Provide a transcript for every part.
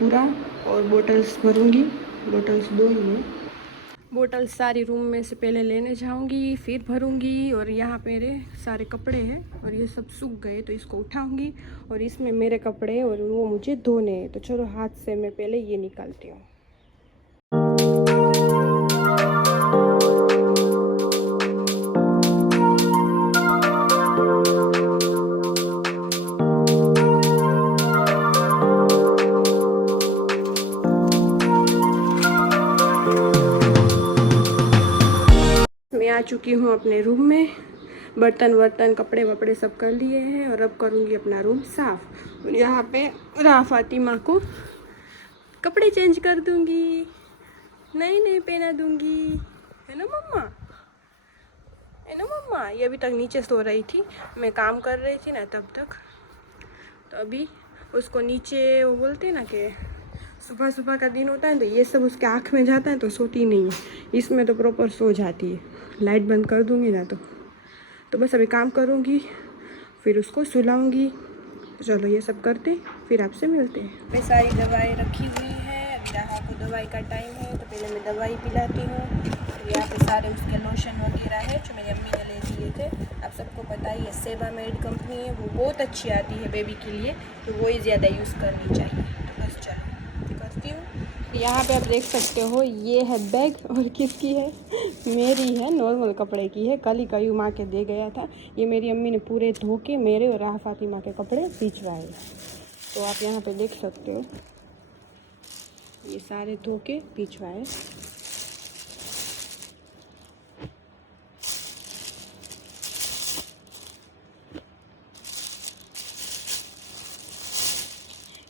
पूरा और bottles भरूंगी। Bottles 2 ही हैं। बोटल्स सारी रूम में से पहले लेने जाऊंगी, फिर भरूंगी। और यहाँ मेरे सारे कपड़े हैं और ये सब सूख गए तो इसको उठाऊंगी। और इसमें मेरे कपड़े और वो मुझे धोने हैं, तो चलो हाथ से मैं पहले ये निकालती हूँ। मैं आ चुकी हूँ अपने रूम में। बर्तन वर्तन कपड़े वपड़े सब कर लिए हैं और अब करूँगी अपना रूम साफ़। और यहाँ पे राह फातिमा को कपड़े चेंज कर दूँगी, नए नए पहना दूँगी। है ना मम्मा, है ना मम्मा। ये अभी तक नीचे सो रही थी, मैं काम कर रही थी ना तब तक। तो अभी उसको नीचे वो बोलते हैं ना कि सुबह सुबह का दिन होता है तो ये सब उसके आँख में जाता है तो सोती नहीं है। इसमें तो प्रॉपर सो जाती है। लाइट बंद कर दूँगी ना तो बस अभी काम करूँगी, फिर उसको सुलाऊँगी। तो चलो ये सब करते फिर आपसे मिलते हैं। मैं सारी दवाई रखी हुई है। अभी राहा को दवाई का टाइम है तो पहले मैं दवाई पिलाती हूँ। फिर यहाँ पे सारे उसके लोशन वगैरह है जो मेरी अम्मी ने ले दिए थे। आप सबको पता ही है सेबामेड कंपनी है, वो बहुत अच्छी आती है बेबी के लिए, तो वही ज़्यादा यूज़ करनी चाहिए। तो बस चलो करती हूँ। यहाँ पे आप देख सकते हो ये है बैग, और किसकी है? मेरी है, नॉर्मल कपड़े की है। कल ही कयूँ माँ के दे गया था। ये मेरी अम्मी ने पूरे धो के मेरे और राह फातिमा के कपड़े भिजवाए। तो आप यहाँ पे देख सकते हो ये सारे धो के भिजवाए।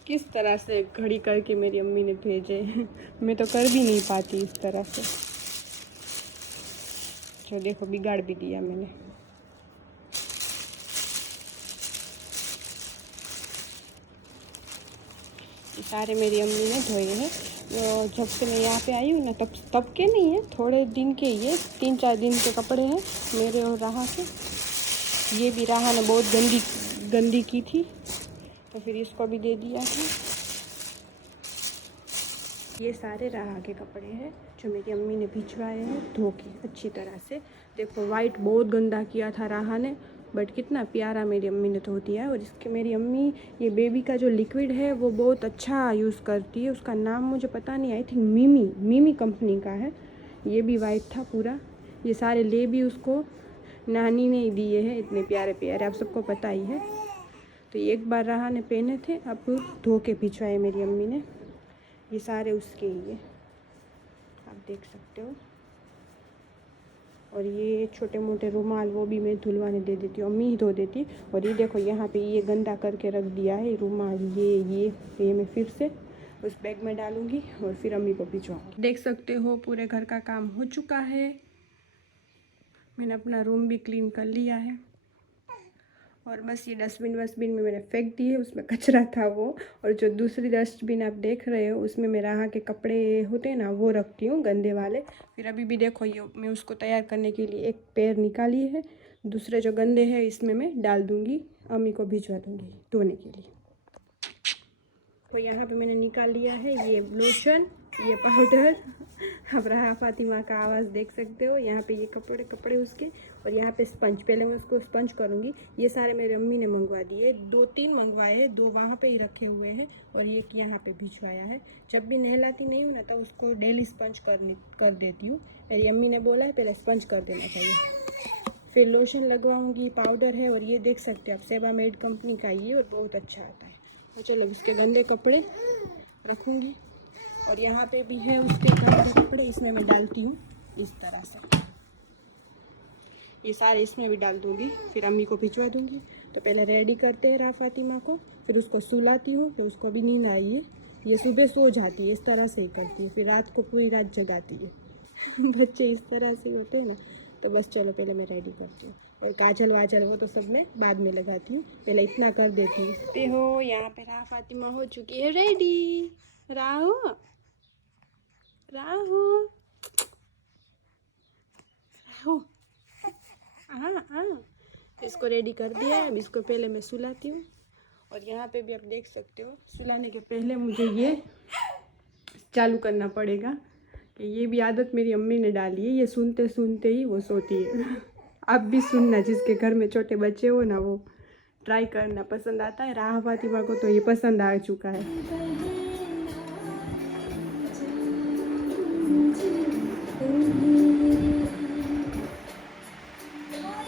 किस तरह से घड़ी करके मेरी अम्मी ने भेजे मैं तो कर भी नहीं पाती इस तरह से। जो देखो बिगाड़ भी दिया मैंने। ये सारे मेरी अम्मी ने धोए हैं। जब से मैं यहाँ पे आई हूँ ना तब के नहीं है, थोड़े दिन के ही है, 3-4 दिन के कपड़े हैं मेरे और राहा के। ये भी राहा ने बहुत गंदी की थी तो फिर इसको भी दे दिया था। ये सारे राहा के कपड़े हैं जो मेरी अम्मी ने भिजवाए हैं धो के अच्छी तरह से। देखो वाइट बहुत गंदा किया था राहा ने, बट कितना प्यारा मेरी अम्मी ने धो दिया है। और इसके मेरी अम्मी ये बेबी का जो लिक्विड है वो बहुत अच्छा यूज़ करती है। उसका नाम मुझे पता नहीं, आई थिंक मिमी कंपनी का है। ये भी वाइट था पूरा। ये सारे ले भी उसको नानी ने ही दिए हैं, इतने प्यारे प्यारे, आप सबको पता ही है। तो एक बार राहा ने पहने थे, अब धो के भिजवाए मेरी अम्मी ने। ये सारे उसके ही है, आप देख सकते हो। और ये छोटे मोटे रुमाल वो भी मैं धुलवाने दे देती हूँ, अम्मी ही धो देती। और ये देखो यहाँ पे ये गंदा करके रख दिया है रुमाल, ये मैं फिर से उस बैग में डालूँगी और फिर अम्मी को भिजवाऊँगी। देख सकते हो पूरे घर का काम हो चुका है। मैंने अपना रूम भी क्लीन कर लिया है और बस ये डस्टबिन में मैंने फेंक दिए, उसमें कचरा था वो। और जो दूसरी डस्टबिन आप देख रहे हो उसमें मैं राहा के कपड़े होते हैं ना वो रखती हूँ गंदे वाले। फिर अभी भी देखो ये मैं उसको तैयार करने के लिए एक पैर निकाली है, दूसरे जो गंदे हैं इसमें मैं डाल दूँगी, अम्मी को भिजवा दूँगी धोने के लिए। तो यहाँ पे मैंने निकाल लिया है ये लोशन, ये पाउडर। अब राहा फातिमा का आवाज़ देख सकते हो। यहाँ पे ये कपड़े उसके, और यहाँ पे स्पंज, पहले मैं उसको स्पंज करूँगी। ये सारे मेरी अम्मी ने मंगवा दिए, 2-3 मंगवाए हैं, 2 वहाँ पे ही रखे हुए हैं और एक यहाँ पे भिजवाया है। जब भी नहलाती नहीं हूँ ना तो उसको डेली स्पंज कर देती हूँ। मेरी अम्मी ने बोला है पहले स्पंज कर देना चाहिए। फिर लोशन लगवाऊँगी, पाउडर है, और ये देख सकते हो आप सेबामेड कंपनी का ये, और बहुत अच्छा आता है। तो चलो इसके गंदे कपड़े रखूँगी। और यहाँ पे भी है उसके गंदे कपड़े, इसमें मैं डालती हूँ इस तरह से। ये सारे इसमें भी डाल दूँगी, फिर अम्मी को भिजवा दूँगी। तो पहले रेडी करते हैं राह फातिमा को, फिर उसको सुलाती हूँ। फिर उसको अभी नींद आई है, ये सुबह सो जाती है, इस तरह से ही करती है, फिर रात को पूरी रात जगाती है बच्चे इस तरह से होते हैं ना। तो बस चलो पहले मैं रेडी करती हूँ। और काजल वाजल वो तो सब मैं बाद में लगाती हूँ, पहले इतना कर देती हूँ। ते हो यहाँ पे राह फातिमा हो चुकी है रेडी। राहु राहु राहु हाँ हाँ, इसको रेडी कर दिया है। अब इसको पहले मैं सुलाती हूँ और यहाँ पे भी आप देख सकते हो, सुलाने के पहले मुझे ये चालू करना पड़ेगा कि ये भी आदत मेरी अम्मी ने डाली है, ये सुनते सुनते ही वो सोती है। आप भी सुनना, जिसके घर में छोटे बच्चे हो ना, वो ट्राई करना, पसंद आता है। राह फातिमा को तो ये पसंद आ चुका है।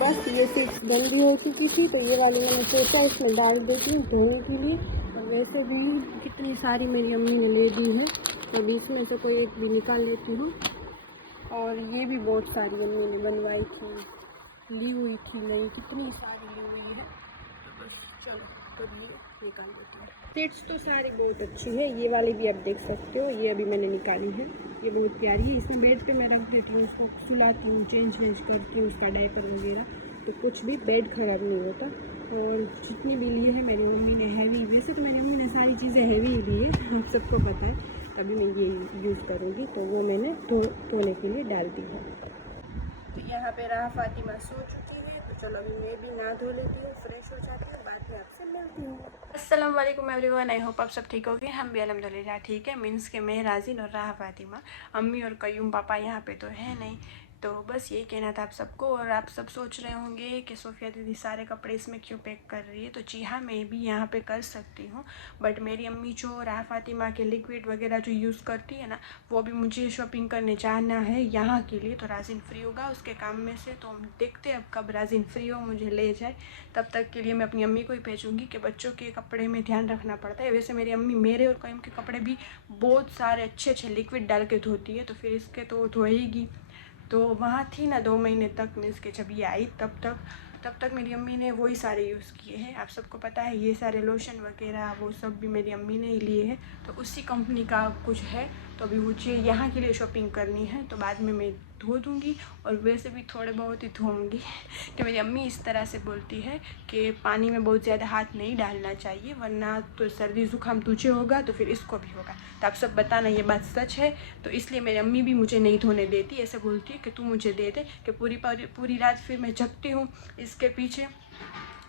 बस ये सिर्फ गंदी हो चुकी थी, तो ये वाली मैंने सोचा इसमें डाल देती हूँ धोने के लिए। और वैसे भी कितनी सारी मेरी अम्मी ने ले दी है, तो बीच में से कोई एक भी निकाल लेती हूँ। और ये भी बहुत सारी अम्मी ने बनवाई थी, ली हुई थी, नहीं कितनी सारी ली हुई है। तो बस चलो कभी निकाल देती हूँ। सीट्स तो सारी बहुत अच्छी है, ये वाली भी आप देख सकते हो, ये अभी मैंने निकाली है, ये बहुत प्यारी है। इसमें बेड पे मैं रख देती हूँ, उसको सुलाती हूँ, चेंज करती हूँ उसका डायपर वगैरह, तो कुछ भी बेड ख़राब नहीं होता। और जितनी भी ली है मेरी मम्मी ने हैवी, वैसे तो मेरी मम्मी ने सारी चीज़ें हैवी ही ली है, आप सबको पता है। अभी मैं ये यूज़ करूँगी, तो वो मैंने धोने के लिए डाल दी है। तो यहाँ पे राह फातिमा सो चुकी है, तो चलो अभी मैं भी नहा धो लेती हूँ, फ्रेश हो जाती हूँ, बाद में आपसे मिलती हूँ। अस्सलाम वालेकुम एवरीवन, आई होप आप सब ठीक होंगे। हम भी अल्हम्दुलिल्लाह ठीक है। मीन्स के मैं, राजिन और राह फातिमा, अम्मी और कयूम पापा यहाँ पे तो है नहीं। तो बस यही कहना था आप सबको। और आप सब सोच रहे होंगे कि सोफिया दीदी सारे कपड़े इसमें क्यों पैक कर रही है, तो जी हाँ, मैं भी यहाँ पे कर सकती हूँ, बट मेरी अम्मी जो राह फातिमा के लिक्विड वगैरह जो यूज़ करती है ना, वो भी मुझे शॉपिंग करने जाना है यहाँ के लिए। तो राजिन फ्री होगा उसके काम में से, तो हम देखते हैं अब कब राजिन फ्री हो, मुझे ले जाए। तब तक के लिए मैं अपनी अम्मी को ही भेजूँगी कि बच्चों के कपड़े में ध्यान रखना पड़ता है। वैसे मेरी अम्मी मेरे और कयूम के कपड़े भी बहुत सारे अच्छे अच्छे लिक्विड डाल के धोती है, तो फिर इसके तो धोएगी। तो वहाँ थी ना 2 महीने तक, मीन्स के जब ये आई तब तक मेरी अम्मी ने वही सारे यूज़ किए हैं। आप सबको पता है, ये सारे लोशन वगैरह वो सब भी मेरी अम्मी ने ही लिए हैं, तो उसी कंपनी का कुछ है। तो अभी मुझे यहाँ के लिए शॉपिंग करनी है, तो बाद में मैं धो दूँगी। और वैसे भी थोड़े बहुत ही धोऊँगी कि मेरी अम्मी इस तरह से बोलती है कि पानी में बहुत ज़्यादा हाथ नहीं डालना चाहिए, वरना तो सर्दी ज़ुकाम तुझे होगा तो फिर इसको भी होगा। तो आप सब बताना ये बात सच है। तो इसलिए मेरी अम्मी भी मुझे नहीं धोने देती, ऐसे बोलती है कि तू मुझे दे दे, कि पूरी रात फिर मैं जगती हूँ इसके पीछे।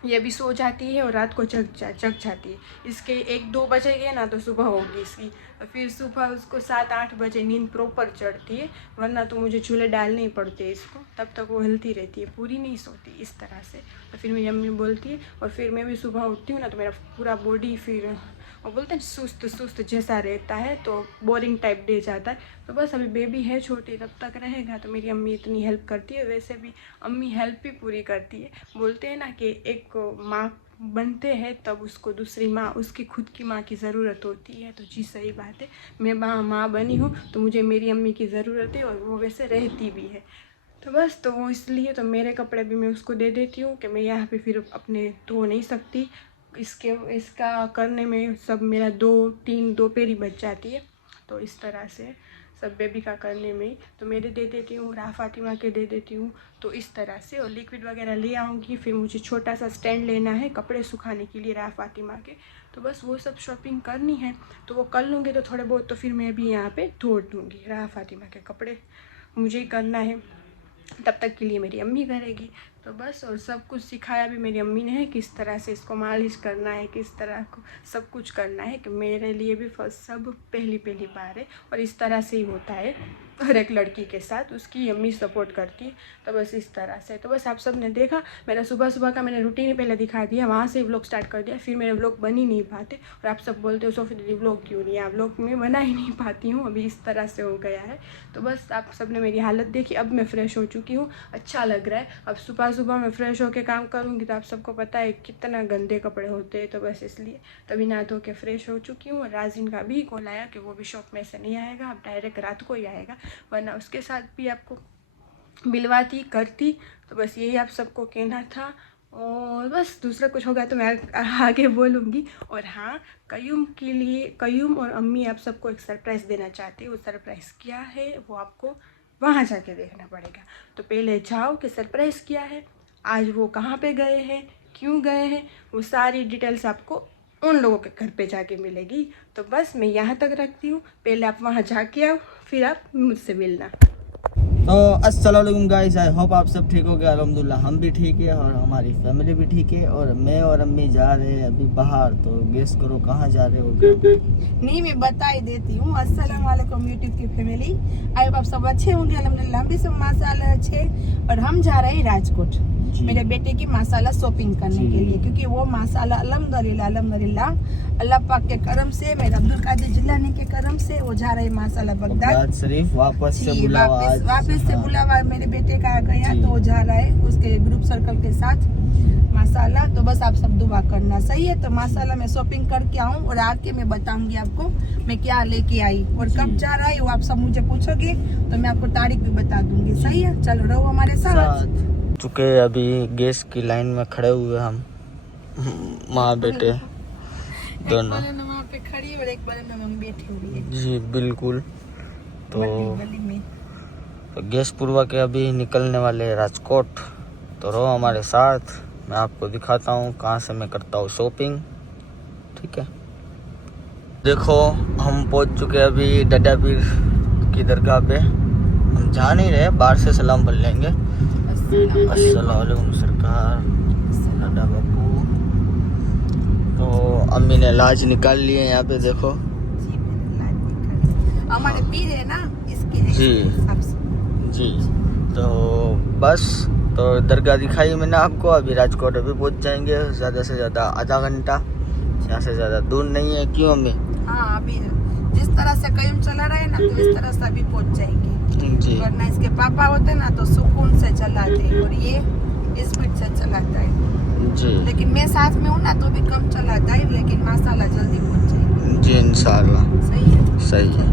ये भी सो जाती है और रात को जग जाती है। इसके 1-2 बजे गए ना तो सुबह होगी इसकी, फिर सुबह उसको 7-8 बजे नींद प्रॉपर चढ़ती है, वरना तो मुझे झूले डालने ही पड़ते हैं इसको, तब तक वो हिलती रहती है, पूरी नहीं सोती इस तरह से। तो फिर मेरी अम्मी बोलती है, और फिर मैं भी सुबह उठती हूँ ना तो मेरा पूरा बॉडी फिर वो बोलते हैं सुस्त जैसा रहता है, तो बोरिंग टाइप दे जाता है। तो बस अभी बेबी है छोटी, तब तक रहेगा, तो मेरी अम्मी इतनी हेल्प करती है। वैसे भी अम्मी हेल्प भी पूरी करती है। बोलते हैं ना कि एक माँ बनते हैं तब उसको दूसरी माँ, उसकी खुद की माँ की ज़रूरत होती है। तो जी सही बात है, मैं माँ बनी हूँ तो मुझे मेरी अम्मी की ज़रूरत है, और वो वैसे रहती भी है। तो बस, तो वो इसलिए तो मेरे कपड़े भी मैं उसको दे देती हूँ कि मैं यहाँ पे फिर अपने धो नहीं सकती। इसका करने में सब मेरा 2-3 दोपहरी बच जाती है। तो इस तरह से सब बेबी का करने में तो मेरे दे देती हूँ, राह फातिमा के दे देती हूँ। तो इस तरह से, और लिक्विड वगैरह ले आऊँगी। फिर मुझे छोटा सा स्टैंड लेना है कपड़े सुखाने के लिए राह फातिमा के, तो बस वो सब शॉपिंग करनी है, तो वो कर लूँगी। तो थोड़े बहुत तो फिर मैं भी यहाँ पे धो दूँगी, राह फातिमा के कपड़े मुझे ही करना है, तब तक के लिए मेरी अम्मी करेगी। तो बस, और सब कुछ सिखाया भी मेरी अम्मी ने है, किस तरह से इसको मालिश करना है, किस तरह को सब कुछ करना है, कि मेरे लिए भी सब पहली बार है, और इस तरह से ही होता है हर एक लड़की के साथ, उसकी अम्मी सपोर्ट करती है। तो बस इस तरह से, तो बस आप सब ने देखा मेरा सुबह का मैंने रूटीन ही पहले दिखा दिया, वहाँ से व्लॉग स्टार्ट कर दिया, फिर मेरे व्लॉग बन ही नहीं पाते। और आप सब बोलते हो सोफी दीदी व्लॉग क्यों नहीं है, आप व्लॉग में बना ही नहीं पाती हूँ, अभी इस तरह से हो गया है। तो बस आप सब ने मेरी हालत देखी, अब मैं फ़्रेश हो चुकी हूँ, अच्छा लग रहा है। अब सुबह मैं फ़्रेश होकर काम करूँगी, तो आप सबको पता है कितना गंदे कपड़े होते हैं, तो बस इसलिए तभी नहा धो के फ़्रेश हो चुकी हूँ। राजिन का भी कॉल आया कि वो भी शॉप में से नहीं आएगा, अब डायरेक्ट रात को ही आएगा, वरना उसके साथ भी आपको मिलवाती करती। तो बस यही आप सबको कहना था, और बस दूसरा कुछ होगा तो मैं आगे बोलूँगी। और हाँ, कयूम के लिए, कयूम और अम्मी आप सबको एक सरप्राइज़ देना चाहती है। वो सरप्राइज़ क्या है वो आपको वहाँ जाके देखना पड़ेगा। तो पहले जाओ कि सरप्राइज़ क्या है, आज वो कहाँ पे गए हैं, क्यों गए हैं, वो सारी डिटेल्स आपको उन लोगों के घर पे जाके मिलेगी। तो बस मैं यहाँ तक रखती हूँ, पहले आप वहाँ जाके आओ, फिर आप मुझसे मिलना। तो अस्सलाम वालेकुम गाइस, आई होप आप सब ठीक हो गए। अल्हम्दुलिल्लाह हम भी ठीक है और हमारी फैमिली भी ठीक है। और मैं और अम्मी जा रहे हैं अभी बाहर, तो गेस करो कहाँ जा रहे हो? नहीं, मैं बता ही देती हूँ। अस्सलाम वालेकुम यूट्यूब की फैमिली, आई होप आप सब अच्छे होंगे। अल्हम्दुलिल्लाह हम भी सब माशाल्लाह अच्छे। और हम जा रहे हैं राजकोट मेरे बेटे की माशाल्लाह शॉपिंग करने के लिए, क्योंकि वो माशाल्लाह अल्हम्दुलिल्लाह अल्लाह पाक के करम से, मेरे अब्दुल कादिर जिलानी के करम से वो जा रहे हैं माशाल्लाह बगदाद शरीफ। वापस से बुलावा मेरे बेटे का आ गया, तो वो जा रहा है उसके ग्रुप सर्कल के साथ माशाल्लाह। तो बस आप सब दुआ करना, सही है। तो माशाल्लाह मैं शॉपिंग करके आऊँ और आके मैं बताऊंगी आपको मैं क्या लेके आई और कब जा रहा है। वो आप सब मुझे पूछोगे तो मैं आपको तारीख भी बता दूंगी, सही है। चलो रहो हमारे साथ। चुके अभी गैस की लाइन में खड़े हुए हम, माँ बेटे दोनों। वहाँ पे खड़ी और एक बगल में बैठी हुई है। जी बिल्कुल। तो गली में गैस पूर्वा के अभी निकलने वाले हैं राजकोट, तो रहो हमारे साथ। मैं आपको दिखाता हूँ कहाँ से मैं करता हूँ शॉपिंग, ठीक है। देखो हम पहुँच चुके हैं अभी डड्डा पीर की दरगाह पे। हम जा नहीं रहे, बाहर से सलाम पढ़ लेंगे। अस्सलाम वालेकुम सरकार, डड्डा बापू। तो अम्मी ने लाज निकाल लिए यहाँ पे, देखो हमारे पीर है ना, इसके जी। तो बस, तो दरगाह दिखाई मैंने आपको। अभी राजकोट अभी पहुंच जाएंगे, ज़्यादा से ज़्यादा आधा घंटा, यहाँ से ज़्यादा दूर नहीं है। क्यों अम्मी? हाँ, अभी जिस तरह से कयम चला रहा है ना, तो इस तरह से अभी पहुंच जाएंगे जी। वरना इसके पापा होते ना तो सुकून से चलाते और ये स्पीड से चलाता है जी। लेकिन मैं साथ में हूँ ना तो भी कम चलाता है, लेकिन माशाल्लाह जल्दी पहुंच जाएंगे जी इंशाल्लाह। सही है।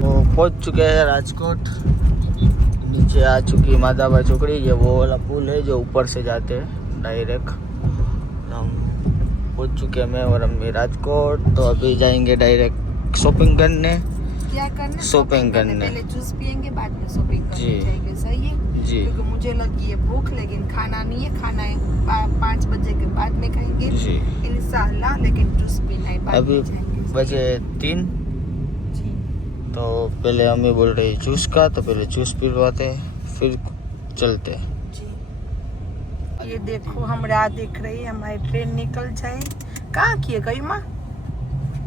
तो पहुंच चुके हैं राजकोट। नीचे आ चुकी माधाबाई चौकड़ी, ये वो वाला पुल है जो ऊपर से जाते हैं डायरेक्ट। हम पहुंच चुके हैं, मैं और अम्मी राजकोट। तो अभी जाएंगे डायरेक्ट शॉपिंग करने। क्या करना? शॉपिंग करने। पहले जूस पियेंगे, बाद में शॉपिंग करने जाएंगे, सही है जी। क्योंकि मुझे लगी है भूख, लेकिन खाना नहीं है, खाना है 5 बजे के बाद में खाएंगे इंशाल्लाह, लेकिन जूस पीना है बाद अभी में जाएंगे। बजे 3। जी। तो पहले अम्मी बोल रही जूस का, तो पहले जूस पिलवाते फिर चलते। जी ये देखो हम राह देख रही है, हमारी ट्रेन निकल जाए। कहाँ की है गई माँ?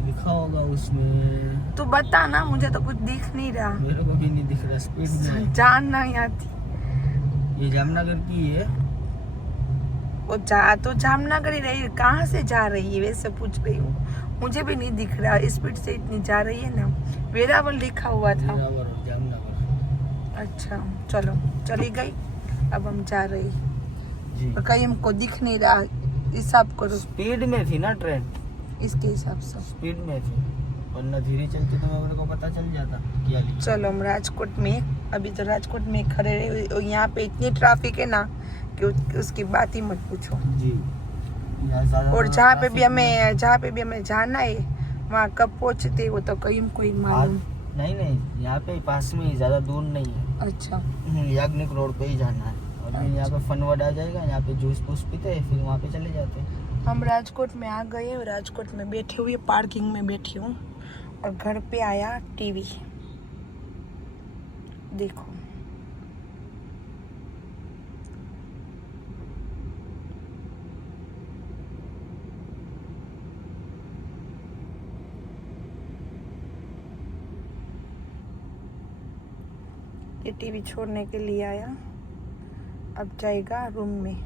लिखा होगा उसमें, तू बता ना, मुझे तो कुछ दिख नहीं रहा। मेरे को भी नहीं दिख रहा। स्पीड में जान नहीं आती। ये जामनगर की है। वो जा तो जामनगर ही रही, कहाँ से जा रही है वैसे पूछ रही हूँ, मुझे भी नहीं दिख रहा। स्पीड से इतनी जा रही है ना। वेरावल लिखा हुआ था। जामनगर। अच्छा चलो, चली गई। अब हम जा रही जी। और कहीं हमको दिख नहीं रहा, हिसाब करो। स्पीड में थी ना ट्रेन, इसके हिसाब से स्पीड में थी, वरना धीरे चलते तो मेरे को पता चल जाता क्या लिखा। चलो हम राजकोट में, अभी तो राजकोट में खड़े रहे और यहाँ पे इतनी ट्रैफिक है ना कि उसकी बात ही मत पूछो जी। और जहाँ पे भी हमें जाना है वहाँ कब पहुँचते वो तो कोई मालूम नहीं, यहाँ पे पास में ही, ज्यादा दूर नहीं है। अच्छा याग्निक रोड पे ही जाना है। और फिर यहाँ पे फनवर्ड आ जाएगा, यहाँ पे जूस पूस पीते हैं, फिर वहाँ पे चले जाते हैं। हम राजकोट में आ गए और राजकोट में बैठे हुए, पार्किंग में बैठी हूँ और घर पे आया टीवी। देखो ये टीवी छोड़ने के लिए आया, अब जाएगा रूम में।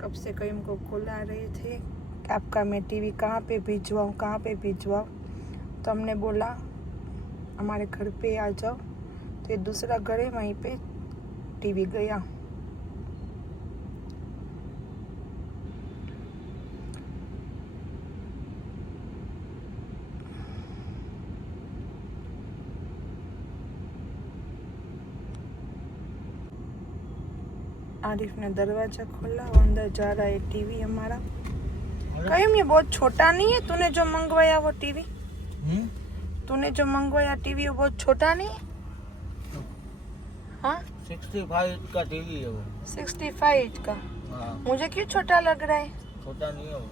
कब से कहीं हमको खुला रहे थे कि आपका मैं टीवी कहाँ पे भिजवाऊँ। तो हमने बोला हमारे घर पे आ जाओ, तो ये दूसरा घर है, वहीं पे टीवी गया। आरिफ ने दरवाजा खोला, वो अंदर जा रहा है टीवी हमारा। कहीं ये बहुत छोटा नहीं है? तूने जो मंगवाया वो टीवी, तूने जो मंगवाया टीवी वो बहुत छोटा नहीं है? हाँ 65 का टीवी है वो। 65 का? हाँ। मुझे क्यों छोटा लग रहा है? छोटा नहीं है वो।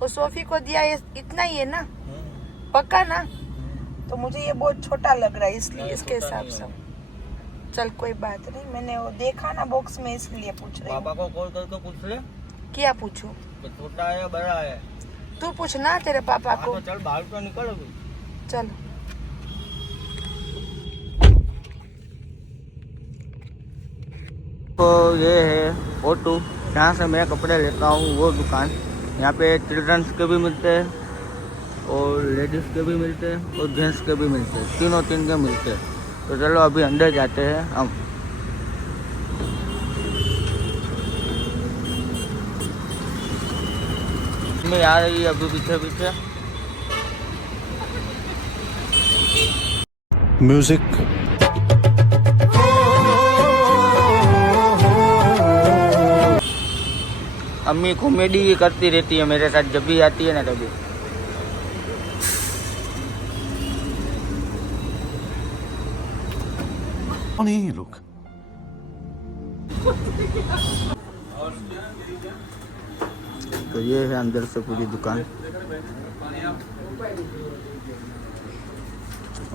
वो सोफी को दिया है इतना ही है ना? पक्का ना? तो मुझे ये बहुत छोटा लग रहा है, इसलिए इसके हिसाब से। चल कोई बात नहीं, मैंने वो देखा ना बॉक्स में, इसलिए पूछ रही हूँ। पापा को कॉल करके पूछ ले क्या पूछूं? कि छोटा है या बड़ा है। तू पूछना तेरे पापा को। तो चल बाहर तो निकल अभी। चल तो ये है O2, यहाँ से मैं कपड़े लेता हूँ, वो दुकान। यहाँ पे चिल्ड्रंस के भी मिलते हैं और लेडीज़ के भी मिलते हैं और जेंट्स के भी मिलते हैं, तीनों तीन के मिलते हैं। तो चलो अभी अंदर जाते हैं हम। मैं आ रही है अभी पीछे पीछे। म्यूजिक अम्मी कॉमेडी करती रहती है मेरे साथ, जब भी आती है ना तभी। कौन है ये लोग? तो ये है अंदर से पूरी दुकान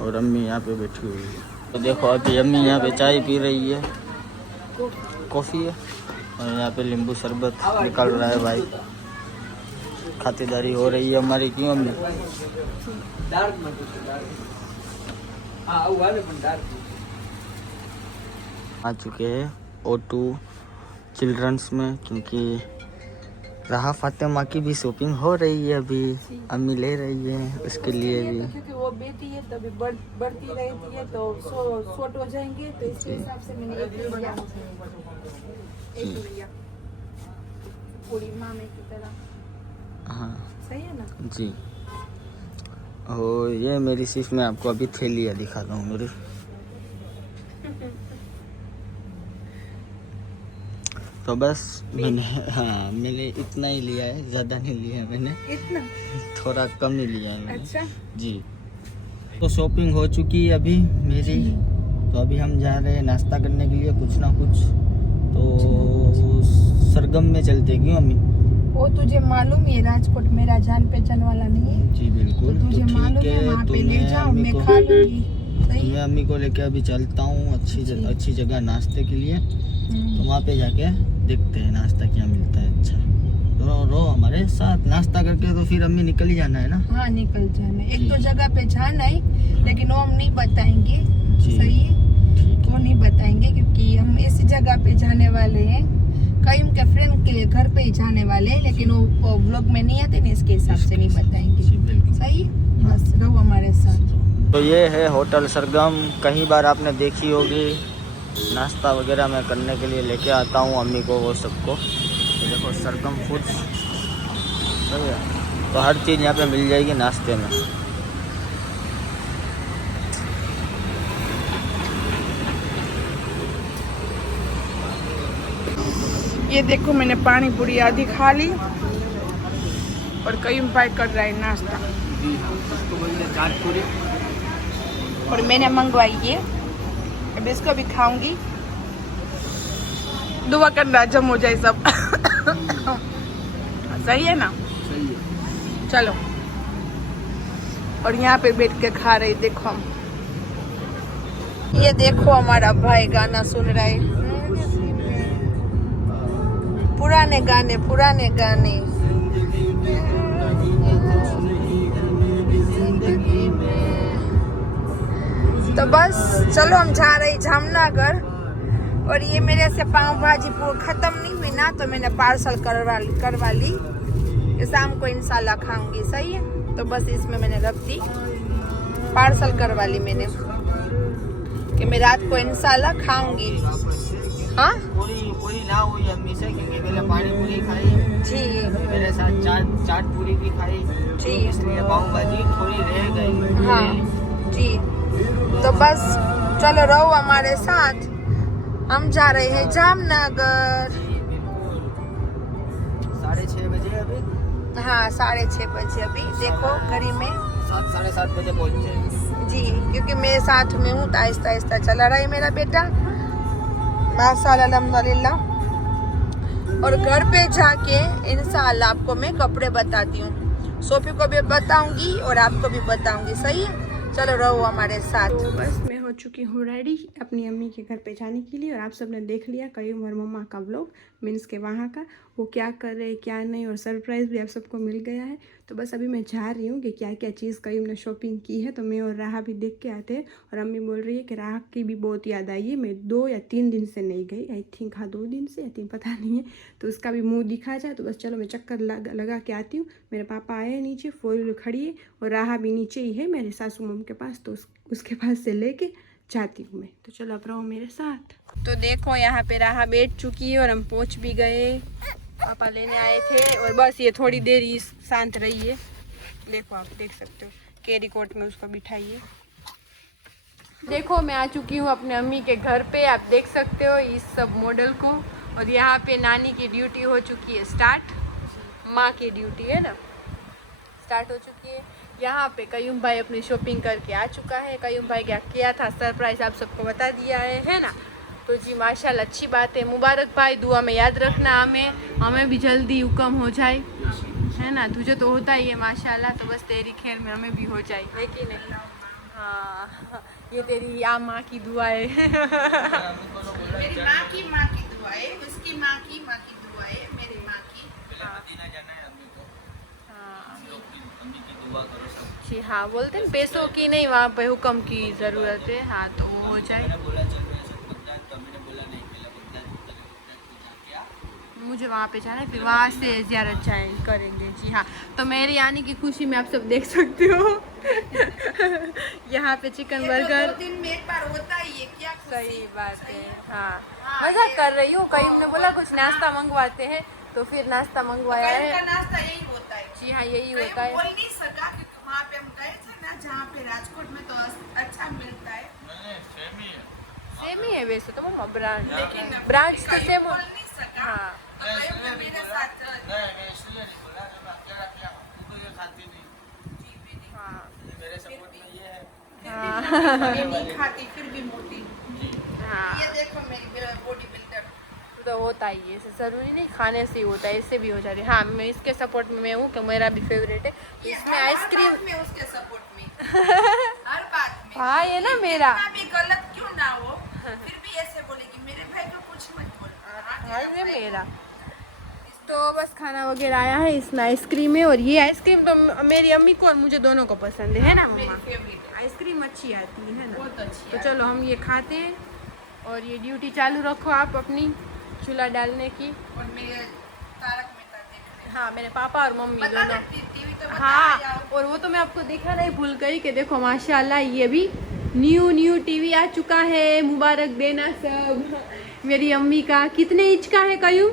और अम्मी यहाँ पे बैठी हुई है। तो देखो अभी अम्मी यहाँ पे चाय पी रही है, कॉफ़ी है और यहाँ पे नींबू शरबत निकल रहा है भाई। खातिरदारी हो रही है हमारी, क्यों अम्मी? आ चुके हैं O2 चिल्ड्रंस में, क्योंकि राहा फातिमा की भी शॉपिंग हो रही है अभी, अम्मी ले रही है उसके लिए भी। क्योंकि वो बेटी है तभी बढ़ती रहती है, तो शॉर्ट हो जाएंगे, तो इसके हिसाब से मैंने एक लिया पूरी मामे की तरह। हाँ सही है ना जी। और ये मेरी सिर्फ, मैं आपको अभी थैलियाँ दिखाता हूँ मेरी। तो बस मैंने इतना ही लिया है, ज़्यादा नहीं लिया है मैंने, इतना थोड़ा कम ही लिया है मैंने। अच्छा जी। तो शॉपिंग हो चुकी है अभी मेरी, तो अभी हम जा रहे हैं नाश्ता करने के लिए कुछ ना कुछ। तो सरगम में चलते, क्यों अम्मी? वो तुझे मालूम है राजकोट मेरा जान पहचान वाला नहीं है, जी बिल्कुल। तो तुझे तो मालूम ठीक है, वहाँ तो पे ले जाओ, अम्मी मैं को- खा लूंगी। सही मैं अम्मी को लेके अभी चलता हूँ अच्छी जगह नाश्ते के लिए। तो वहाँ पे जाके देखते हैं नाश्ता क्या मिलता है अच्छा। रो हमारे साथ नाश्ता करके तो फिर अम्मी निकल ही जाना है ना। हाँ निकल जाना, एक जी। तो जगह पे जाना है, लेकिन वो हम नहीं बताएंगे। जी। सही है, ठीक वो नहीं बताएंगे क्योंकि हम ऐसी जगह पे जाने वाले हैं, कई उनके फ्रेंड के घर पे ही जाने वाले हैं, लेकिन वो व्लॉग में नहीं आते ना, इसके हिसाब से नहीं जी बताएंगे। बिल्कुल। सही, बस रहो हमारे साथ। तो ये है होटल सरगम, कई बार आपने देखी होगी। नाश्ता वगैरह मैं करने के लिए लेके आता हूँ अम्मी को, वो सबको। तो देखो सरगम फूड्स, सही है। तो हर चीज़ यहाँ पे मिल जाएगी नाश्ते में। ये देखो मैंने पानी पूरी आधी खा ली और कई पैक कर रहा है नाश्ता, और मैंने मंगवाई ये, अब इसको भी खाऊंगी। दुआ करना जम हो जाए सब। सही है ना? सही है। चलो, और यहाँ पे बैठ के खा रहे, देखो हम। ये देखो हमारा भाई गाना सुन रहा है, पुराने गाने पुराने गाने। तो बस चलो हम जा रहे जामनगर, और ये मेरे से पाव भाजी खत्म नहीं हुई ना, तो मैंने पार्सल करवा ली, ये शाम को इंशाल्लाह खाऊंगी। सही है, तो बस इसमें मैंने रख दी, पार्सल करवा ली मैंने कि मैं रात को इंशाल्लाह खाऊंगी। हाँ पूरी ना हुई अम्मी से, क्योंकि पहले पानी पूरी खाई जी, मेरे साथ, चाट पूरी भी खाई जी, इसलिए पाव भाजी थोड़ी रह गई। हाँ जी। तो बस चलो रहो हमारे साथ, हम जा रहे हैं जामनगर। 6:30 बजे अभी। हाँ 6:30 बजे अभी, देखो घड़ी में 7 साढ़े 7 बजे पहुँचे जी, क्योंकि मैं साथ में हूँ, तो आहिस्ता आहिस्ता चला रहा है मेरा बेटा, माशाअल्लाह अल्हम्दुलिल्लाह। और घर पे जाके इंशाअल्लाह आपको मैं कपड़े बताती हूँ, सोफी को भी बताऊंगी और आपको भी बताऊंगी। सही है, चलो रहो हमारे साथ। तो बस मैं हो चुकी हूँ रेडी अपनी अम्मी के घर पे जाने के लिए। और आप सबने देख लिया कयूम और मम्मा का व्लॉग, मीन्स के वहाँ का वो क्या कर रहे क्या नहीं, और सरप्राइज़ भी आप सबको मिल गया है। तो बस अभी मैं जा रही हूँ कि क्या क्या चीज़ कयूम ने शॉपिंग की है। तो मैं और राहा भी देख के आते हैं। और अम्मी बोल रही है कि राहा की भी बहुत याद आई है, मैं 2 या 3 दिन से नहीं गई, आई थिंक हाँ 2 दिन से या 3 पता नहीं है। तो उसका भी मुँह दिखा जाए। तो बस चलो मैं चक्कर लगा के आती हूँ। मेरे पापा आए हैं नीचे, 4 व्हीलर खड़ी है और राहा भी नीचे ही है मेरे सासू मम के पास। तो उसके पास से लेके जाती हूँ मैं। तो चलो अब रहो मेरे साथ। तो देखो यहाँ पे राहा बैठ चुकी है और हम पहुँच भी गए। पापा लेने आए थे और बस ये थोड़ी देर ही शांत रही है। देखो आप देख सकते हो कैरी कोट में उसको बिठाइए। देखो मैं आ चुकी हूँ अपने अम्मी के घर पे, आप देख सकते हो इस सब मॉडल को। और यहाँ पे नानी की ड्यूटी हो चुकी है स्टार्ट, माँ की ड्यूटी है ना स्टार्ट हो चुकी है। यहाँ पे कयूम भाई अपनी शॉपिंग करके आ चुका है। कयूम भाई क्या किया था सरप्राइज आप सबको बता दिया है ना। तो जी माशाल्लाह अच्छी बात है, मुबारक भाई, दुआ में याद रखना हमें भी जल्दी हुक्म हो जाए है ना। तुझे तो होता ही है माशाल्लाह, तो बस तेरी खैर में हमें भी हो जाए, है कि नहीं। हाँ ये तेरी या माँ की दुआ है। मेरी माँ की दुआ है, उसकी माँ की दुआ है, मेरी माँ की। जी हाँ बोलते हैं पैसों की नहीं वहाँ पे हुक्म की ज़रूरत है। हाँ तो वो हो जाए। मुझे वहाँ पे जाना है, फिर वहाँ से ज़ियारत करेंगे। जी हाँ तो मेरे आने की खुशी में आप सब देख सकते हो। यहाँ पे चिकन बर्गर 2 दिन में एक बार होता ही है, क्या सही बात है। हाँ हाँ, मजाक ये- कर रही हूँ। कहीं ने बोला हाँ, कुछ नाश्ता मंगवाते हैं तो फिर नाश्ता मंगवाया कहीं का है। नाश्ता यही होता है। जी हाँ यही कहीं होता है। बोल नहीं सका कि वहाँ पे हम गए थे ना, जहाँ पे राजकोट में तो अच्छा मिलता है। सेम ही है वैसे तो मम्मा, ब्रांड लेकिन ब्रांच तो कहीं सेम। बोल नहीं सका। हाँ तो कहीं पे मेरे साथ ये नहीं खाती फिर भी मोटी। हाँ ये देखो मेरी बॉडी बिल्डर। तो होता ही है, जरूरी नहीं खाने से ही होता है, इससे भी हो जाती है। हाँ मैं इसके सपोर्ट में मैं हूँ कि मेरा भी फेवरेट है। तो इसमें आइसक्रीम में उसके सपोर्ट में हर बात में। हाँ ये ना मेरा कितना भी गलत क्यों ना हो, फिर भी ऐसे बोलेगी मेरे भाई को कुछ मत बोल। हाँ ये मेरा। तो बस खाना वगैरह आया है, इसमें आइसक्रीम है। और ये आइसक्रीम तो मेरी अम्मी को और मुझे दोनों को पसंद है ना मेरी मम्मा। फेवरेट है, आइसक्रीम अच्छी आती है ना। बहुत अच्छी तो है। चलो हम ये खाते हैं। और ये ड्यूटी चालू रखो आप अपनी चूल्हा डालने की। और मेरे तारक मेहता देख रहे हैं। हाँ मेरे पापा और मम्मी बता दोनों। दे, टीवी तो बता हाँ यार। और वो तो मैं आपको दिखाना ही भूल गई कि देखो माशाल्लाह ये भी न्यू टीवी आ चुका है। मुबारक देना सब मेरी अम्मी का। कितने इंच का है कयूं?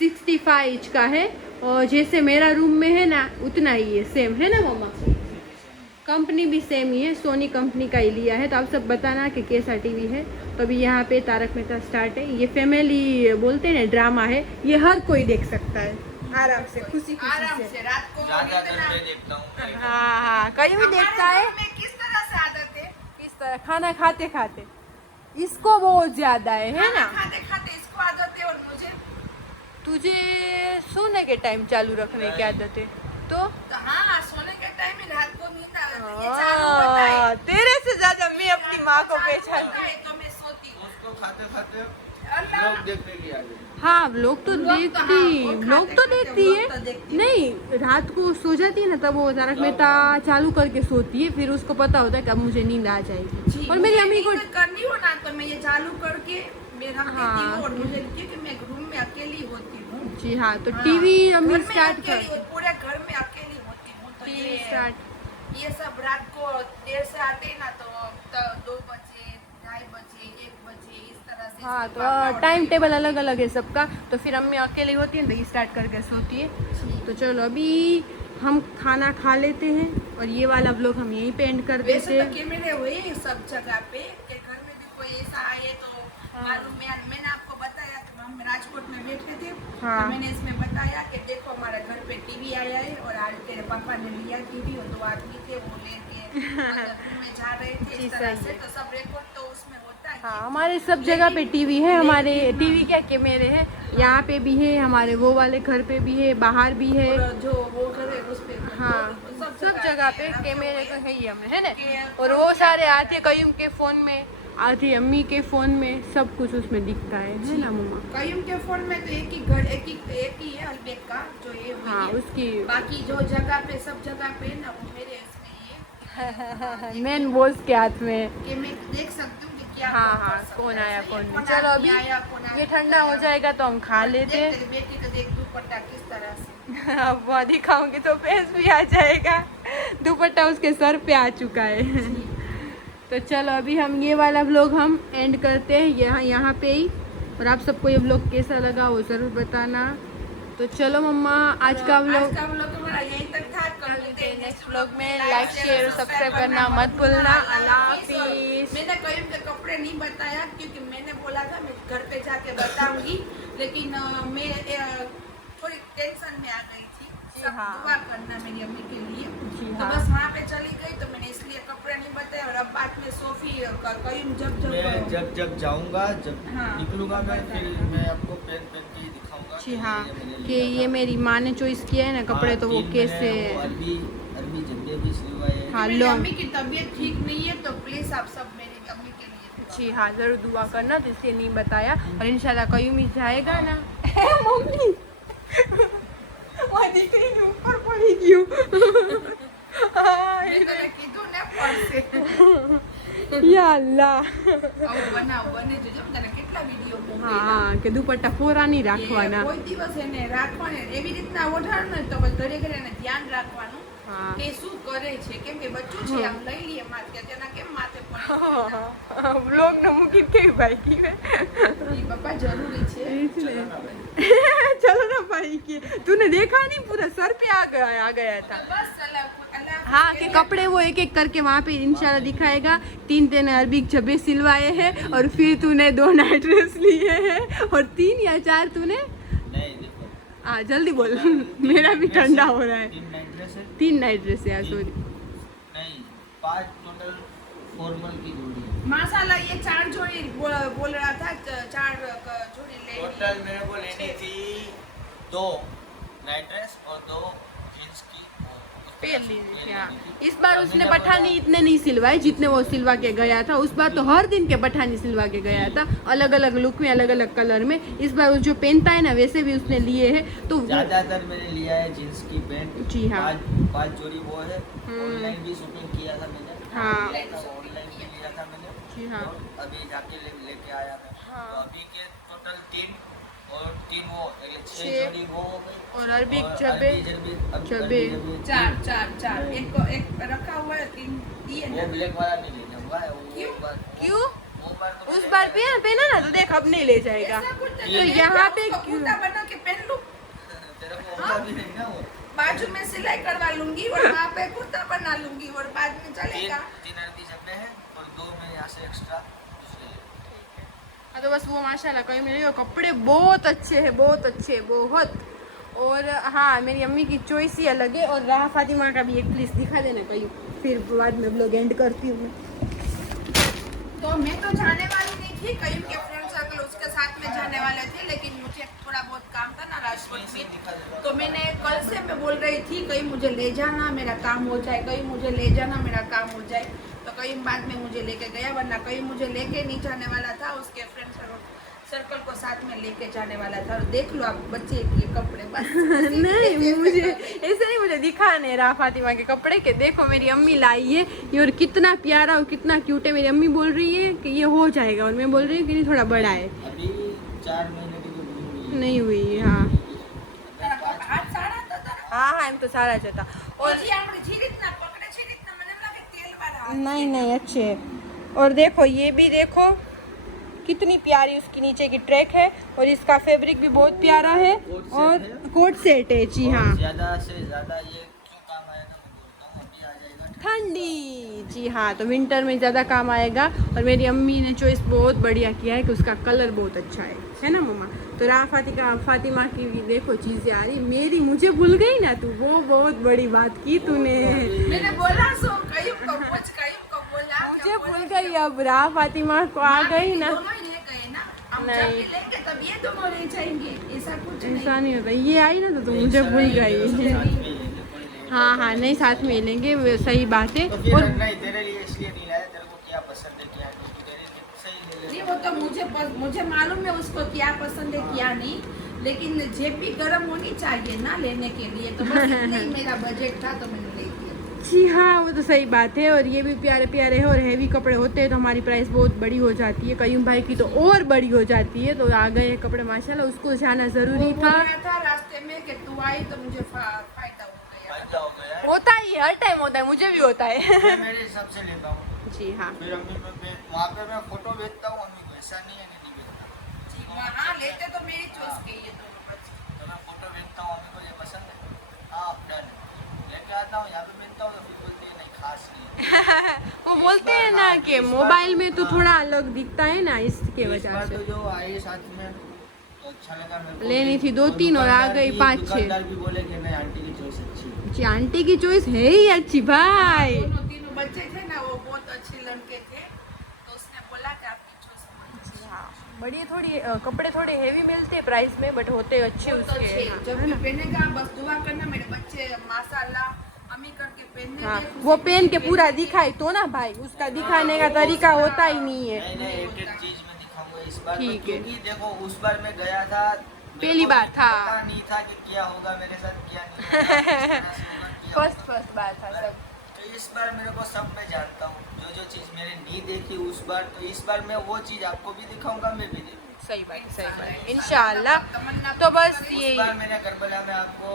65 इंच का है। और जैसे मेरा रूम में है ना उतना ही है, सेम है ना मम्मा। कंपनी भी सेम ही है, सोनी कंपनी का ही लिया है। तो आप सब बताना कि कैसा टीवी है। तो अभी यहाँ पे तारक मेहता स्टार्ट है। ये फैमिली बोलते हैं ना ड्रामा है, ये हर कोई देख सकता है आराम से खुशी आराम से। से रात को इतना- हाँ हाँ कहीं भी देखता हमारे है। घर में किस तरह से आदत है, किस तरह खाना खाते खाते इसको बहुत ज्यादा है ना। खाते खाते इसको आदत है और मुझे तुझे सोने के टाइम चालू रखने की आदत है तो तो हाँ सोने के टाइम में रात को नींद आती है, ये चालू होता है। हाँ, तेरे से ज्यादा मैं अपनी माँ को चालू पहचानती होता हूँ। है तो मैं सोती हूँ। उसको खाते खाते अल्लाह देखने की आदत। हाँ लोग तो व्लॉग तो देखती हाँ, वो लोग तो खाते-खाते देखती व्लॉग तो है। देखती है। नहीं रात को सो जाती है ना तब वो तारक मेहता चालू करके सोती है। फिर उसको पता होता है कि अब मुझे नींद आ जाएगी। जी, और मेरी मुझे अम्मी को नींद करनी हो ना तो मैं ये चालू करके मैं रख देती हाँ। हूँ। और मुझे क्योंकि मैं रूम में अकेली होती हूँ। जी हाँ तो हाँ, टीवी घर अम्मी में स्टार्ट अकेली कर हूँ, पूरे घर में अकेली होती हूँ। तो टीवी ये स्टार्ट। ये सब रात को देर से आते हैं ना तो 2 बजे 2:30 बजे 1 बजे इस तरह से हाँ इसके पापा तो और टाइम मैं- टेबल अलग अलग है सबका। तो फिर अम्मी अकेली होती है तो स्टार्ट करके सोती है। तो चलो अभी हम खाना खा लेते हैं और ये वाला व्लॉग हम यहीं पे एंड कर देते वैसे तो हैं। कैमरे हुए सब जगह पे कि घर में भी कोई ऐसा आए तो मालूम है। मैंने आपको बताया कि हम राजकोट में बैठे थे। हाँ। तो मैंने इसमें बताया कि देखो हमारे घर पे टीवी आया है और आज तेरे पापा ने लिया टीवी और 2 आदमी थे वो लेके रूम में जा रहे थे जी, इस तरह सही से। है। तो सब रिकॉर्ड तो उसमें होता है। हाँ, हमारे सब जगह पे टीवी है। हमारे टीवी क्या कैमरे हैं, यहाँ पे भी है, हमारे वो वाले घर पे भी है, बाहर भी है। और जो वो घर है उस पे हाँ, सब जगह पे रखे कैमरे हुए तो हैं। है ही हमें, है ना। कि और वो सारे आते कयूम के फोन में, आती अम्मी के फोन में, सब कुछ उसमें दिखता है ना मम्मा। कयूम के फोन में तो एक ही घर एक ही है अलबेग का जो ये हुई हाँ, है। उसकी बाकी जो जगह पे सब जगह पे ना वो मेरे इसमें ये मेन बॉस के हाथ में। कि मैं देख सकती हूँ कि क्या हाँ कौन हाँ, कर सकता कौन है, आया सही कौन है? नहीं। चलो अभी आया, कौन आया, ये कौन ठंडा हो आया। जाएगा तो हम खा लेते देख हैं। तेरी बेटी का देख दुपट्टा किस तरह से। अब वो दिखाऊंगी तो फेस भी आ जाएगा। दुपट्टा उसके सर पे आ चुका है। तो चलो अभी हम ये वाला व्लॉग हम एंड करते हैं यहाँ पे ही। और आप सबको ये व्लॉग कैसा लगा वो ज़रूर बताना। तो चलो मम्मा, आज का व्लॉग हमारा यहीं तक था। कर लेते हैं नेक्स्ट व्लॉग में। लाइक शेयर और सब्सक्राइब करना मत भूलना। अल्लाह हाफिज़। मैंने कहीं के कपड़े नहीं बताया क्योंकि मैंने बोला था मैं घर पे जाके बताऊंगी, लेकिन मैं थोड़ी टेंशन में आ गई थी। सब हाँ। दुआ करना मेरी अम्मी के लिए। जी तो हाँ। बस वहाँ पे चली गई तो मैंने इसलिए कपड़े नहीं बताए। और अब बाद में सोफी कहीं जब जब जाऊंगा, जब हाँ, निकलूंगा मैं, बताया। फिर मैं आपको पहन के ही दिखाऊंगा जी कि हाँ, ये मैंने कि लिया ये था। मेरी माँ ने चॉइस किया है ना कपड़े, तो वो 3 कैसे। मैंने वो अरबी जब्बे भी सिलवाए। हाँ, मेरी लो। अम्मी की तबीयत ठीक नहीं है तो प्लीज आप सब मेरी अम्मी के लिए जी हाँ, ज़रूर दुआ करना। तो इसलिए नहीं बताया। और इंशाल्लाह कहीं भी जाएगा ना। मम्मी દીકરી ઉપર પડી ગયું। મેં તને કીધું ને પડશે યા અલ્લાહ। આવું બનાવ બને જો તને કેટલા વિડિયો મોકલેલા હા, કે દુપટ્ટા ફોરા નહીં કે રાખવાના। કોઈ દિવસ એને રાખવાને એવી રીતના ઓઢાડો ને તો બસ ઘરે ઘરે એને ધ્યાન રાખવાનું હા। કે શું કરે છે, કેમ કે બચ્ચું છે આમ લઈ લઈએ માથે તેના કેમ માથે પડે વ્લોગ નો મૂકી કેવી ભાઈ કી ઈ પપ્પા જરૂરી છે। चलो ना भाई की तूने देखा नहीं, पूरा सर पे आ गया था। બસ અલ્લાહ हाँ, कि कपड़े वो एक एक करके वहाँ पे इंशाल्लाह दिखाएगा। 3 तेने अरबी जब्बे सिलवाए हैं और फिर तूने 2 नाइट ड्रेस लिए हैं और 3 या 4 तूने। नहीं देखो, हाँ जल्दी बोल। मेरा भी ठंडा हो रहा है। 3 नाइट ड्रेस है। 3 नाइट ड्रेस है, सॉरी। नहीं, 5 टोटल फॉर्मल की जोड़ी है। माशाल्लाह ये 4 जोड़ी बोल रहा था 4 जोड़ी ले टोटल मेरे को लेनी थी 2 नाइट ड्रेस और 2 जींस की पहन लीजिए थी, हाँ। इस बार उसने पठानी इतने नहीं सिलवाए जितने वो सिलवा के गया था। उस बार तो हर दिन के पठानी सिलवा के गया था, अलग अलग लुक में, अलग अलग कलर में। इस बार जो पहनता है ना वैसे भी उसने लिए हैं। तो ज्यादातर मैंने लिया है जींस की पैंट। जी हाँ। 5 जोड़ी वो है। ऑनलाइन भी शॉपिंग किया था मैंने। हाँ। ऑनलाइन भी लिया था मैंने। जी हाँ। और अभी जाके लेके आया मैं। हाँ। तो अभी के टोटल 3 और 3 वो 6 छह। जोड़ी वो हो गई। और अरबी और जब्बे जब्बे। 4 एक रखा हुआ है 3 दिए वो ना। ब्लैक वाला नहीं लेना हुआ है। क्यों? क्यों? वो बार तो उस मैंने- बार पहना ना तो देख अब नहीं ले जाएगा। ऐसा कुछ नहीं तो है, यहाँ मैं पे उसको क्यों? कुर्ता बना के पहन लूं, तेरे को होगा भी नहीं ना वो। बाजू में सिलाई करवा लूंगी और वहाँ पे कुर्ता बना लूंगी और बाद में चलेगा। 3 अरबी जब्बे हैं और 2 में यहाँ से एक्स्ट्रा। हाँ, तो बस वो माशाल्लाह कहीं मिले और कपड़े बहुत अच्छे हैं, बहुत अच्छे, बहुत। और हाँ, मेरी अम्मी की चॉइस ही अलग है। और राह फातिमा का भी एक प्लीज दिखा देना कहीं, फिर बाद में ब्लॉग एंड करती हूँ मैं। तो मैं तो जाने वाली नहीं थी, कहीं के फ्रेंड सर्कल उसके साथ में जाने वाले थे, लेकिन मुझे थोड़ा बहुत काम था ना राजकोट में। तो मैंने कल से मैं बोल रही थी कहीं मुझे ले जाना मेरा काम हो जाए, कहीं मुझे ले जाना मेरा काम हो जाए। तो कहीं बाद में मुझे लेके गया, वरना कहीं मुझे लेके नहीं जाने वाला था, उसके फ्रेंड सर्कल को साथ में लेके जाने वाला था। और देख लो आप बच्चे के कपड़े बस नहीं, मुझे ऐसे नहीं, मुझे दिखाने राह फातिमा के कपड़े के देखो मेरी अम्मी लाई है ये, और कितना प्यारा और कितना क्यूट है। मेरी अम्मी बोल रही है कि ये हो जाएगा और मैं बोल रही हूँ कि नहीं थोड़ा बड़ा है। अभी 4 महीने की जो नहीं हुई है, हाँ हाथ सारा तो तारा हाँ, एम तो सारा जता। और પછી આપણે જે રીતના પકડે છે એ રીતના મને એમ લાગે તેલ વાળા नहीं नहीं अच्छे है। और देखो ये भी देखो कितनी प्यारी उसकी नीचे की ट्रैक है और इसका फैब्रिक भी बहुत प्यारा है और कोट सेट है। जी हाँ, ज्यादा से ज्यादा ये क्यों काम आएगा मैं बोलता हूँ। अभी आ जाएगा ठंडी। जी हाँ, तो विंटर में ज़्यादा काम आएगा। और मेरी अम्मी ने चॉइस बहुत बढ़िया किया है कि उसका कलर बहुत अच्छा है। है ना मम्मा। तो राह फातिमा की भी देखो चीजें आ रही, मेरी मुझे भूल गई ना तू, वो बहुत बड़ी बात की तूने। मैंने बोला सो कयूम को बोला मुझे भूल गई, अब राह फातिमा को आ गई ना। दोनों ही रह गए ना, हम नहीं। जब मिलेंगे तब ये दोनों रह जाएंगे, ऐसा कुछ नहीं। ऐसा नहीं होता, ये आई ना तो तू मुझे भूल गई। हाँ हाँ नहीं साथ में लेंगे, सही बात है। तो फिर और नहीं, तेरे लिए इसलिए नहीं लाया, तेरे को क्या पसंद है क्या नहीं, तो तेरे लिए सही ले नहीं ले। वो तो मुझे मालूम है उसको क्या पसंद है क्या नहीं, लेकिन जेब भी गर्म होनी चाहिए ना लेने के लिए, तो बस इतना ही मेरा बजट था तो मैंने ले लिया। जी हाँ वो तो सही बात है। और ये भी प्यारे प्यारे हैं, और हैवी कपड़े होते हैं तो हमारी प्राइस बहुत बड़ी हो जाती है। कयूम भाई की तो और बड़ी हो जाती है। तो आ गए कपड़े माशाल्लाह, उसको जाना जरूरी वो था। बोल रहा था रास्ते में कि तू आई तो मुझे फायदा हो गया। फायदा हो गया है। होता ही है, हर टाइम होता है, मुझे भी होता है। मैं मेरे हिसाब से लेता हूँ। जी हाँ फिर अम्मी वहाँ पे मैं फोटो भेजता हूँ, अम्मी को ऐसा नहीं है कि नहीं भेजता, जी वहाँ लेते तो मेरी चॉइस की ये दोनों बच्चे। तो मैं फोटो भेजता हूँ, अम्मी को ये पसंद है, हाँ डन, लेके आता हूँ, यहाँ पे भेजता हूँ तो फिर बोलती है नहीं खास नहीं। वो बोलते हैं ना कि मोबाइल में तो थोड़ा अलग दिखता है ना, इसके इस वजह बार से। तो जो आई साथ में तो अच्छा लगा मेरे को। लेनी थी 2-3 और आ गई 5-6। दुकानदार भी बोले कि नहीं आंटी की चॉइस अच्छी है। जी आंटी की चॉइस है ही अच्छी भाई। दोनों तीनों बच्चे थे ना वो बहुत अच्छे लड़के थे, तो उसने बोला कि आपकी चॉइस बहुत अच्छी है। बड़ी थोड़ी कपड़े थोड़े हेवी मिलते हैं प्राइस में, बट होते अच्छे बहुत उसके अच्छे, हाँ, जब है भी ना। पहनेगा बस दुआ करना मेरे बच्चे माशाल्लाह अम्मी करके पहनने हाँ दे, वो खुशी पहन के खुशी पूरा पहनने दे। दिखाए तो ना भाई, उसका दिखाने का तरीका होता ही नहीं है। नहीं नहीं, एक एक चीज में दिखाऊंगा इस बार ठीक है। क्योंकि देखो उस बार मैं गया था, मेरे पहली को बार था। पता नहीं था कि क्या होगा मेरे साथ क्या नहीं होगा, किस तरह से होगा, क्या फर्स्ट बार था होगा। सब। तो इस बार मेरे को सब मैं जानता हूँ, जो जो चीज मैंने नहीं देखी उस बार, तो इस बार मैं वो चीज आपको भी दिखाऊंगा, मैं भी देखूंगा। सही बात है इंशाल्लाह। तो बस उस ये बार मैंने करबला में आपको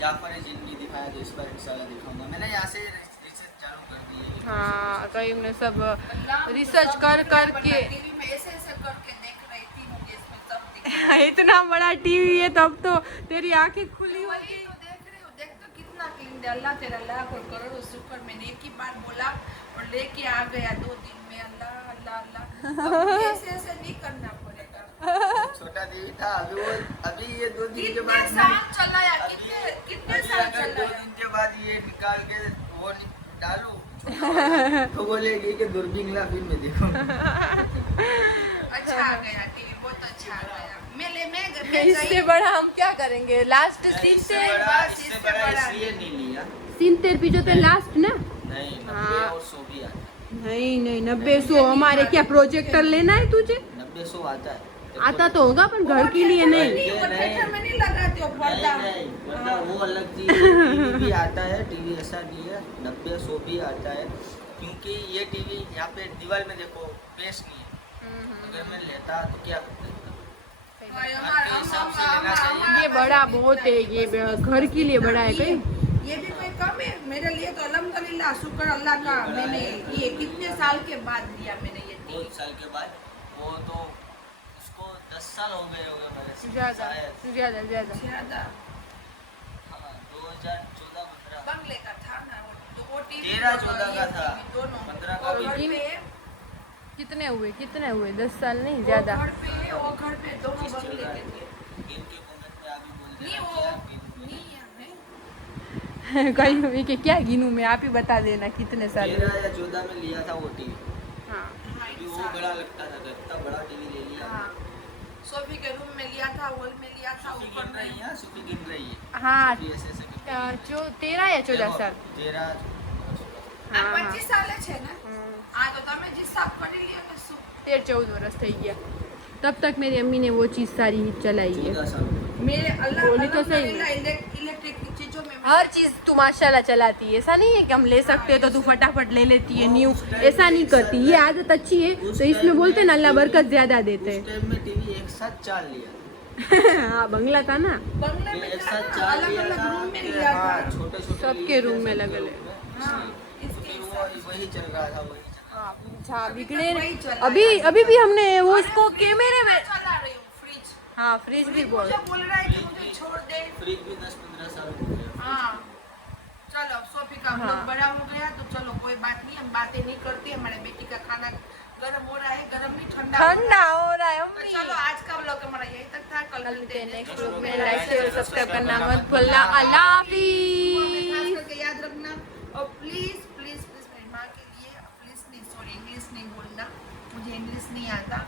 जाफर जिंदगी दिखाया, तो इस बार इंशाल्लाह दिखाऊंगा। मैंने यहाँ से रिसर्च चालू कर दी है। हाँ कहीं ने सब अल्लाह रिसर्च सब कर दुनिया करके टीवी में ऐसे ऐसे करके देख रही थी, मुझे इसमें सब दिख इतना बड़ा टीवी है तब तो तेरी आंखें खुली वही होगी। तो देख रही हूँ, देख तो कितना क्लीन है। अल्लाह तेरा लाख और करोड़ों शुक्र, मैंने एक ही बार बोला और लेके आ गया 2 दिन में। अल्लाह अल्लाह अल्लाह, अब मुझे ऐसे ऐसे नहीं करना पड़ेगा। छोटा टीवी था, अभी ये 2 दिन के कितने बाद साल चलाया, कितने साल अगर 2 चलाया। दिन के बाद ये निकाल के वो डालू तो बोलेगी कि दूरबीन ला, फिर मैं देखूं। अच्छा आ गया टीवी, बहुत अच्छा आ गया। मैं इससे बड़ा हम क्या करेंगे, लास्ट सीन इससे से बड़ा इससे बड़ा इसलिए नहीं लिया। सीन तेर पीछे तो लास्ट ना। नहीं, 90 हाँ। और 100 भी आता है। नहीं नहीं 90-100 हमारे क्या प्रोजेक्टर लेना है तुझे? 90-100 आता है। आता तो होगा पर घर के लिए नहीं। वो थिएटर में नहीं लगाते हो पर्दा। नहीं, पर्दा वो अलग चीज है। टीवी भी आता है, टीवी ऐसा नहीं है, 90-100 भी आता है, क्योंकि ये टीवी यहाँ पे दीवार में देखो बेस नहीं है, अगर मैं लेता तो क्या करता। ये बड़ा बहुत है, ये घर के लिए बड़ा है कहीं। ये भी कोई कम है मेरे लिए तो अल्हम्दुलिल्लाह, शुक्र अल्लाह का। मैंने ये कितने साल के बाद लिया मैंने ये टीवी। 2 साल के बाद, वो तो उसको 10 साल हो गए होंगे मेरे से, ज्यादा शायद। ज्यादा ज्यादा। ज्यादा हाँ, 2014-15 बंगले का था ना वो, तो वो टीवी 13-14 का था, दोनों 15 का वो घर भी। पे है, कितने हुए 10 साल नहीं वो ज्यादा। घर पे है, वो घर पे दोनों बंगले के थे। इनके कमेंट में अभी बोल नहीं देना वो कि आप गिन- नहीं है कहीं हुई कि क्या गिनूं मैं, आप ही बता देना कितने साल हुए। 13 या 14 में लिया था वो टीवी, हाँ अभी वो बड़ा लगता था, इतना बड़ा टीवी ले लिया। हाँ, सोफी के रूम में लिया था, हॉल में लिया था, सुफी ऊपर गिन रही में। है, सुफी गिन रही है। हाँ सुफी ऐसे ऐसे गिन रही है। जो 13 या 14 साल। 13 આ हाँ, 25 સાલે છે ને हाँ। આ તો તમે જે સાફ કરી લ્યો ને શું 13-14 वर्ष થઈ ગયા। तब तक मेरी अम्मी ने वो चीज़ सारी ही चलाई है। 14 साल मेरे अल्लाह बोली तो सही अल्हम्दुलिल्लाह इलेक्ट्रिक की चीजों में हर चीज़ तू माशाल्लाह चलाती है, ऐसा नहीं है कि हम ले सकते हैं तो तू फटाफट ले लेती है न्यू, ऐसा नहीं करती। ये आदत अच्छी है, तो इसमें बोलते हैं ना अल्लाह बरकत ज्यादा देते उस टाइम में टीवी एक साथ 4 लिया, हैं। हाँ बंगला था ना, बंगले में एक था साथ ना, 4 अलग लिया अलग था। रूम में लिया था। हाँ, छोटे-छोटे सबके लिए थे, रूम में सबके अलग-अलग। रूम में। हाँ, तो इसके फिर हिसाब वो वही चल रहा था, वही चल रहा था। हाँ बिगड़े वही चला अभी है। अभी भी हमने वो अरे उसको फ्रिज कैमरे में। चला रही हूँ फ्रिज। हाँ फ्रिज भी फ्रिज बोल। मुझे बोल रहा है कि मुझे छोड़ दे। फ्रिज भी 10-15 साल हो गए। हाँ चलो सोफी का हाँ। ब्लॉग बड़ा हो गया तो चलो कोई बात नहीं, हम बातें नहीं करते, हमारे बेटी का खाना गर्म हो रहा है, गर्म नहीं ठंडा ठंडा हो रहा है तो अम्मी। चलो आज का व्लॉग हमारा यही तक था। कल मिलते हैं नेक्स्ट व्लॉग में। लाइक शेयर सब्सक्राइब करना मत भूलना। अल्लाह हाफिज़। खास करके याद रखना और प्लीज प्लीज प्लीज मेरी माँ के लिए प्लीज नहीं, सॉरी इंग्लिश नहीं बोलना, मुझे इंग्लिश नहीं आता।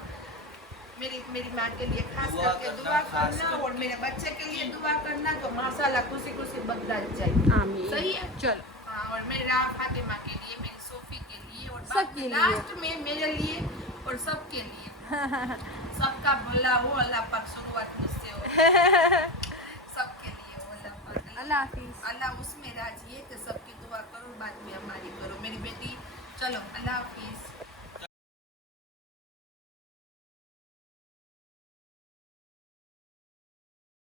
मेरी माँ के लिए खास करके दुआ करना और मेरे बच्चे के लिए दुआ करना, तो माशाल्लाह खुशी खुशी बदला जाए। आमीन। सही है। चलो हाँ, और मेरा फातिमा के लिए, मेरी सोफी के लिए और सबके लिए। लास्ट में मेरे लिए और सबके लिए सबका भला हो, अल्लाह पाक शुरुआत मुझसे हो, सबके लिए हो अल्लाह पाक। अल्लाह हाफिज़। अल्लाह उसमें राजी है कि सबकी दुआ करो, बाद में हमारी करो। मेरी बेटी चलो, अल्लाह हाफिज़।